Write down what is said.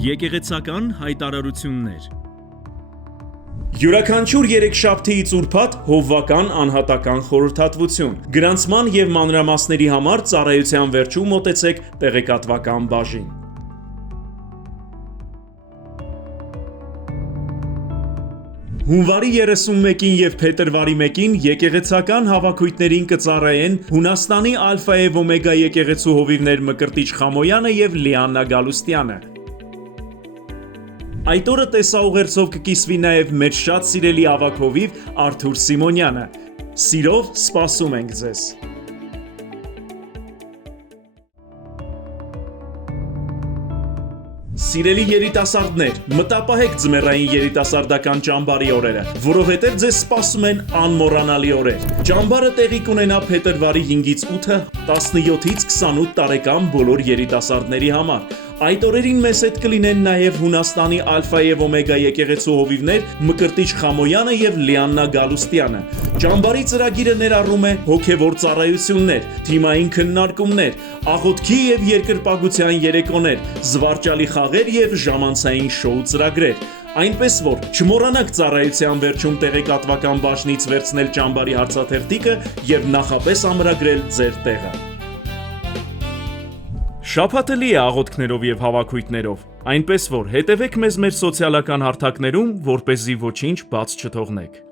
Եկեղեցական հայտարարություններ։ Յուրաքանչյուր երեքշաբթիից ուրբաթ հովվական անհատական խորհրդատվություն։ Գրանցման եւ մանրամասների համար ծառայության վերջում մոտեցեք տեղեկատվական բաժին։ Հունվարի 31-ին եւ փետրվարի 1-ին եկեղեցական հավաքույթներին կծառայեն Հունաստանի Ալֆա եւ Օմեգա եկեղեցու հովիվներ Մկրտիչ Խամոյանը եւ Լիաննա Գալուստյանը։ Այդ օրը տեսաուղերձով կկիսվի նաև մեր շատ սիրելի ավագ հովիվ Արթուր Սիմոնյանը։ Սիրով սպասում ենք ձեզ։ Սիրելի երիտասարդներ, մտապահեք ձմեռային երիտասարդական ճամբարի օրերը, որովհետև ձեզ սպասում են անմոռանալի օրեր։ Ճամբարը տեղի կունենա փետրվարի 5-ից 8-ը 17-ից 28 տարեկան բոլոր երիտասարդների համար։ Այդ օրերին մեզ հետ կլինեն նաև Հունաստանի Ալֆա եւ Օմեգա եկեղեցու հովիվներ Մկրտիչ Խամոյանը եւ Լիաննա Գալուստյանը։ Ճամբարի ծրագիրը ներառում է հոգևոր ծառայություններ, թիմային քննարկումներ, աղոթքի եւ երկրպագության երեկոներ, զվարճալի խաղեր եւ ժամանցային շոու ծրագրեր։ Այնպես որ չմոռանաք ծառայության վերջում տեղեկատվական բաժնից վերցնել ճամբարի հարցաթերթիկը եւ նախապես ամրագրել ձեր տեղը։ Շաբաթը լի է աղոթքներով եւ հավաքույթներով, այնպես որ հետևեք մեզ մեր սոցիալական հարթակներում, որպեսզի ոչինչ բաց չթողնեք։